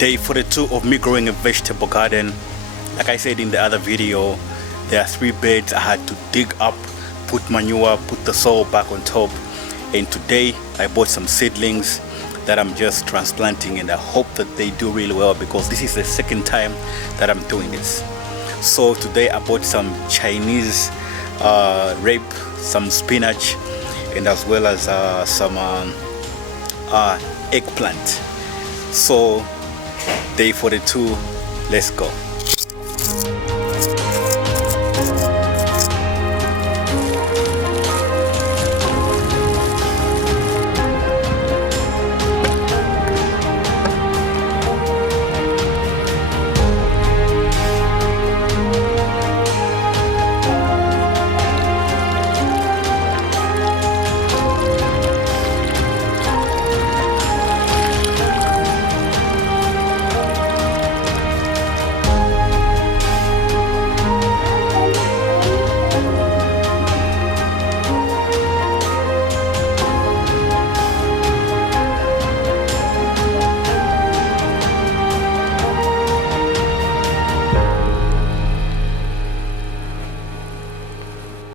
Day 42 of me growing a vegetable garden. Like I said in the other video, there are 3 beds I had to dig up, put manure, put the soil back on top, and today I bought some seedlings that I'm just transplanting, and I hope that they do really well because this is the second time that I'm doing this. So today I bought some Chinese rape, some spinach, and as well as some eggplant. So day 42, let's go.